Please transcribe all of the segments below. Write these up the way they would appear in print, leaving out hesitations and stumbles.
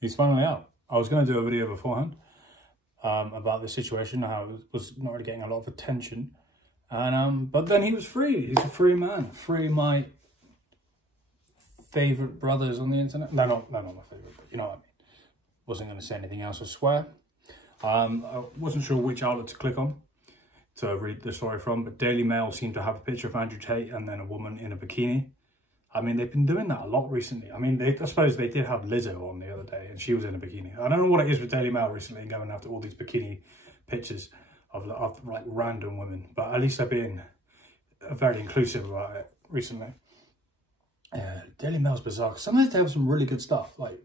he's finally out. I was going to do a video beforehand about the situation, how it was not really getting a lot of attention. And but then he was free. He's a free man. Free my favourite brothers on the internet. They're not my favourite, but you know what I mean. Wasn't going to say anything else, I swear. I wasn't sure which outlet to click on to read the story from, but Daily Mail seemed to have a picture of Andrew Tate and then a woman in a bikini. I mean, they've been doing that a lot recently. I mean, I suppose they did have Lizzo on the other day and she was in a bikini. I don't know what it is with Daily Mail recently and going after all these bikini pictures of like random women, but at least they're being very inclusive about it recently. Daily Mail's bizarre. Sometimes they have some really good stuff, like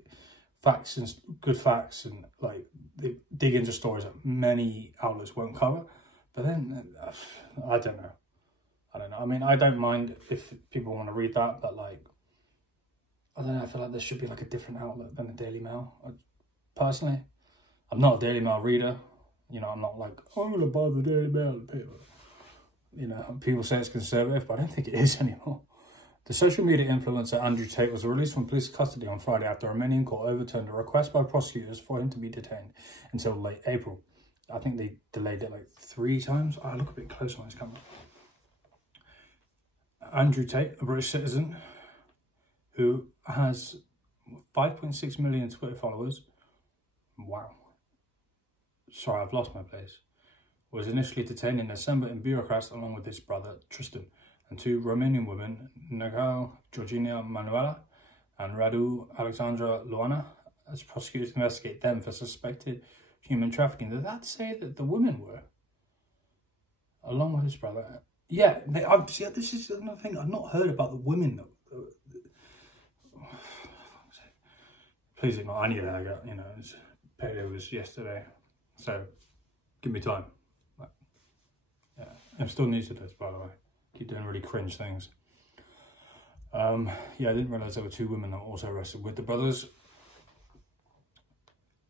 facts and good facts, and like they dig into stories that many outlets won't cover. But then I don't know. I mean, I don't mind if people want to read that, but like, I don't know. I feel like there should be like a different outlet than the Daily Mail. Personally, I'm not a Daily Mail reader. You know, I'm not like, oh, I'm gonna buy the Daily Mail paper. You know, people say it's conservative, but I don't think it is anymore. The social media influencer Andrew Tate was released from police custody on Friday after a Romanian court overturned a request by prosecutors for him to be detained until late April. I think they delayed it like 3 times. I look a bit closer on this camera. Andrew Tate, a British citizen who has 5.6 million Twitter followers. Wow. Sorry, I've lost my place. Was initially detained in December in Bucharest along with his brother Tristan and 2 Romanian women, Negau Georgina Manuela and Radu Alexandra Luana, as prosecutors investigate them for suspected human trafficking. Did that say that the women were? Along with his brother. Yeah, see, this is another thing. I've not heard about the women. Please ignore. I knew that. I got, you know, payday was yesterday, so give me time. Yeah, I'm still new to this, by the way. Keep doing really cringe things. Yeah, I didn't realise there were 2 women that were also arrested with the brothers.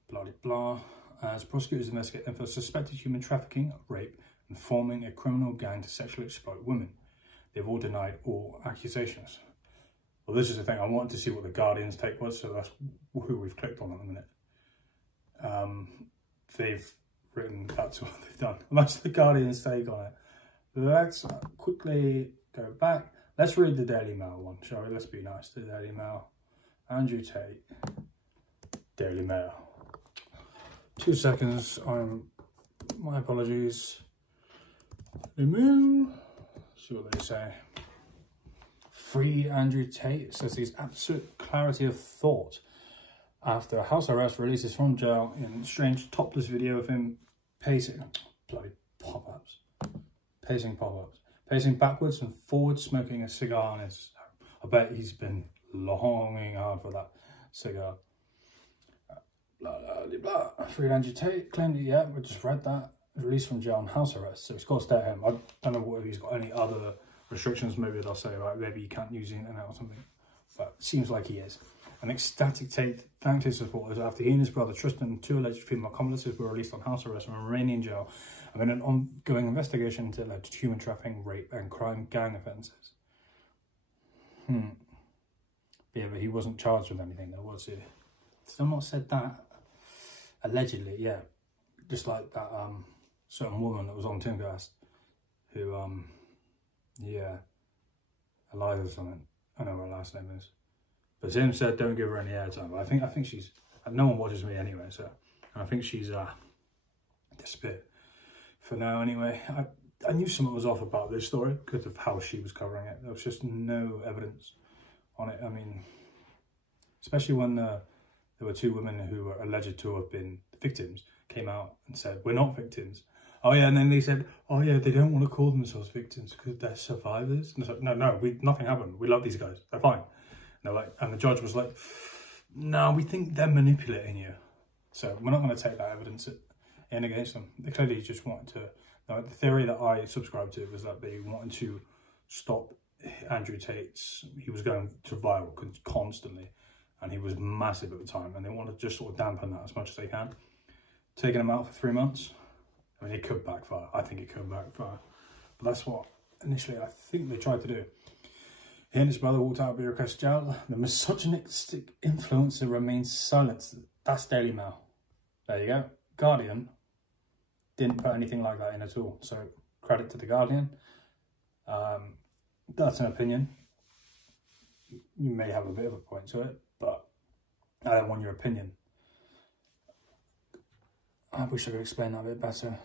Blah, blah, blah. As prosecutors investigate them for suspected human trafficking, rape, and forming a criminal gang to sexually exploit women. They've all denied all accusations. Well, this is the thing. I wanted to see what the Guardian's take was, so that's who we've clicked on at the minute. They've written, that's what they've done. And that's the Guardian's take on it. Let's quickly go back. Let's read the Daily Mail one, shall we? Let's be nice to the Daily Mail. Andrew Tate, Daily Mail. 2 seconds. My apologies. Daily Mail. See what they say. Free Andrew Tate, says he's absolute clarity of thought after a house arrest releases from jail in strange topless video of him pacing. Bloody pop-ups. Pacing backwards and forwards, smoking a cigar on his. I bet he's been longing hard for that cigar. Blah, blah, blah. Free Andrew Tate claimed that, yeah, we just read that. Released from jail on house arrest, so he's got to stay at home. I don't know what, if he's got any other restrictions. Maybe they'll say, right, maybe you can't use the internet or something. But it seems like he is. An ecstatic Tate thanked his supporters after he and his brother Tristan and 2 alleged female accomplices were released on house arrest from a Romanian jail amid an ongoing investigation into alleged human trafficking, rape and crime gang offences. Yeah, but he wasn't charged with anything though, was he? Someone said that. Allegedly, yeah. Just like that certain woman that was on Timcast who, yeah, Eliza or something. I know what her last name is. But Tim said don't give her any airtime. But I think she's, no one watches me anyway, so I think she's disappeared for now anyway. I knew something was off about this story because of how she was covering it. There was just no evidence on it. I mean, especially when there were 2 women who were alleged to have been victims came out and said, we're not victims. Oh yeah, and then they said, oh yeah, they don't want to call themselves victims because they're survivors. And it's like, no, nothing happened. We love these guys. They're fine. And the judge was like, no, we think they're manipulating you. So we're not going to take that evidence in against them. They clearly just wanted to, the theory that I subscribed to was that they wanted to stop Andrew Tate's, he was going to viral constantly and he was massive at the time, and they wanted to just sort of dampen that as much as they can. Taking him out for 3 months, I mean, it could backfire. I think it could backfire. But that's what initially I think they tried to do. He and his brother walked out of Bucharest jail. The misogynistic influencer remains silent That's Daily Mail. There you go. Guardian didn't put anything like that in at all. So credit to the Guardian. That's an opinion. You may have a bit of a point to it, but I don't want your opinion. I wish I could explain that a bit better.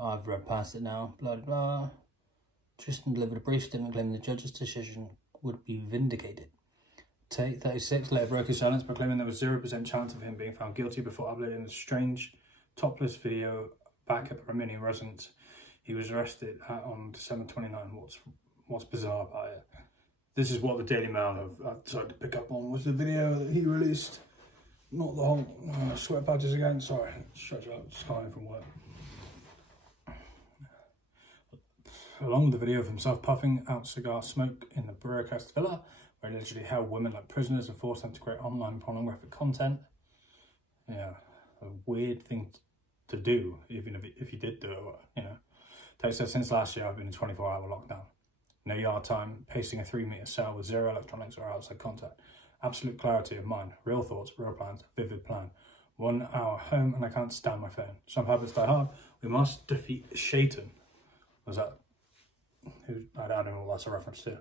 I've read past it now. Blah, blah, blah. Tristan delivered a brief statement claiming the judge's decision would be vindicated. Tate, 36, later broke his silence by claiming there was 0% chance of him being found guilty before uploading the strange topless video back at the Romanian residence he was arrested at on December 29. What's bizarre about it? This is what the Daily Mail have decided to pick up on, was the video that he released. Not the whole sweat patches again, sorry, stretch out, just coming from work. Along with the video of himself puffing out cigar smoke in the Bucharest villa, where he allegedly held women like prisoners and forced them to create online pornographic content. Yeah, a weird thing to do, even if you did do it, you know. Tate said, since last year I've been in 24-hour lockdown. No yard time, pacing a 3-metre cell with 0 electronics or outside contact. Absolute clarity of mind, real thoughts, real plans, vivid plan. 1 hour home and I can't stand my phone. Some habits die hard. We must defeat Satan. Was that? I don't know what that's a reference to.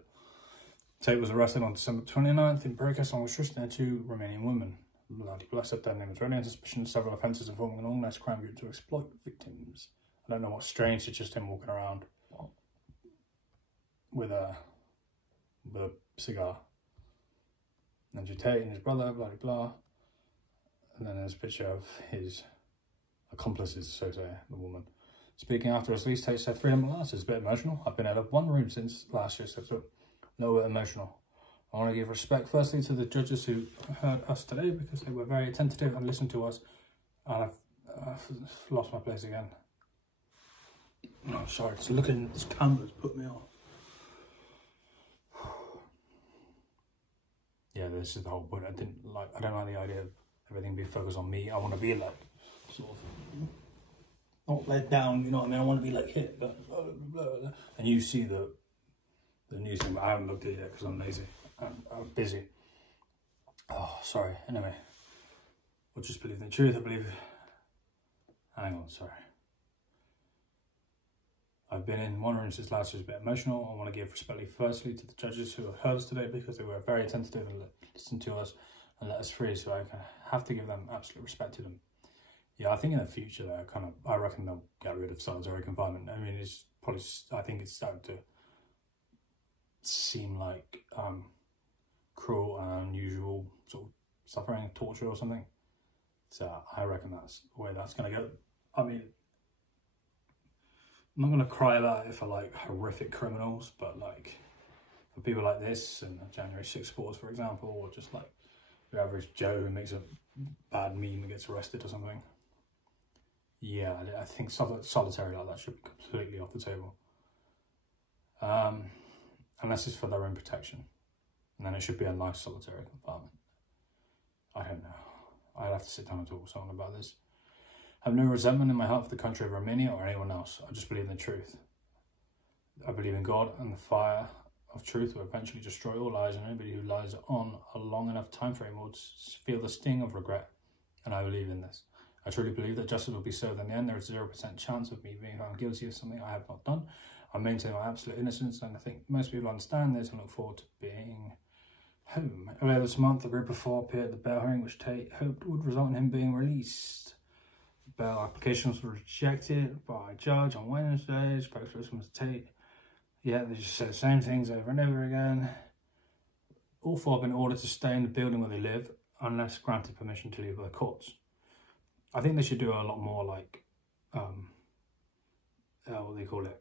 Tate was arrested on December 29th in Bucharest along with Tristan and 2 Romanian women. Bloody blessed, their name was ready on suspicion of several offences involving an organised crime group to exploit victims. I don't know what's strange, it's just him walking around with a cigar. And Tate and his brother, blah, blah, blah. And then there's a picture of his accomplices, so to say, the woman. Speaking after his release, Tate said, freedom at last is a bit emotional. I've been out of one room since last year, so it's a little bit emotional. I want to give respect firstly to the judges who heard us today because they were very attentive and listened to us. And I've lost my place again. No, sorry, it's looking at this camera's put me off. Yeah, this is the whole point. I don't like the idea of everything being focused on me. I want to be like, sort of, not let down, you know what I mean? I want to be like hit, blah, blah, blah, blah. And you see the news thing, but I haven't looked at it yet because I'm lazy. I'm busy. Oh, sorry. Anyway, we'll just believe in the truth. I believe. Hang on, sorry. I've been in one room since last year, it's a bit emotional. I want to give respect firstly to the judges who have heard us today because they were very attentive and listened to us and let us free, so I have to give them absolute respect to them. Yeah, I think in the future, I reckon they'll get rid of solitary confinement. I mean, it's probably, I think it's starting to seem like cruel and unusual sort of suffering, torture or something. So I reckon that's the way that's going to go. I mean, I'm not going to cry about it for like horrific criminals, but like for people like this and January 6th supporters, for example, or just like your average Joe who makes a bad meme and gets arrested or something. Yeah, I think solitary like that should be completely off the table. Unless it's for their own protection. And then it should be a nice solitary confinement. I don't know. I'd have to sit down and talk to someone about this. I have no resentment in my heart for the country of Romania or anyone else. I just believe in the truth. I believe in God, and the fire of truth will eventually destroy all lies, and anybody who lies on a long enough time frame will feel the sting of regret. And I believe in this. I truly believe that justice will be served in the end. There is 0% chance of me being found guilty of something I have not done. I maintain my absolute innocence, and I think most people understand this and look forward to being home. Earlier this month, a group of 4 appeared at the bail hearing, which Tate hoped would result in him being released. Bail applications were rejected by a judge on Wednesday. Spokesperson was Tate. Yeah, they just say the same things over and over again. All 4 have been ordered to stay in the building where they live unless granted permission to leave by the courts. I think they should do a lot more like, what do they call it?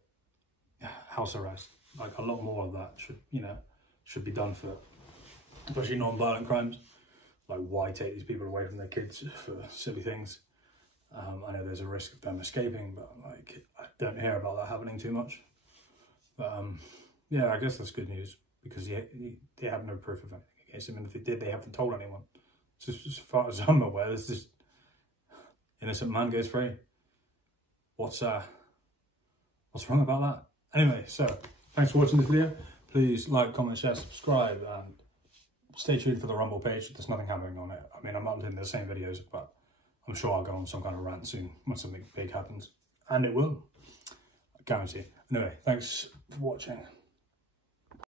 House arrest. Like a lot more of that should be done for especially non-violent crimes. Like why take these people away from their kids for silly things? I know there's a risk of them escaping, but like I don't hear about that happening too much. But yeah, I guess that's good news because they have no proof of anything against him, and if they did, they haven't told anyone. Just as far as I'm aware, there's this innocent man goes free. What's wrong about that? Anyway, so thanks for watching this video. Please like, comment, share, subscribe, and stay tuned for the Rumble page. There's nothing happening on it. I mean, I'm not doing the same videos, but I'm sure I'll go on some kind of rant soon when something big happens. And it will. I guarantee. Anyway, thanks for watching.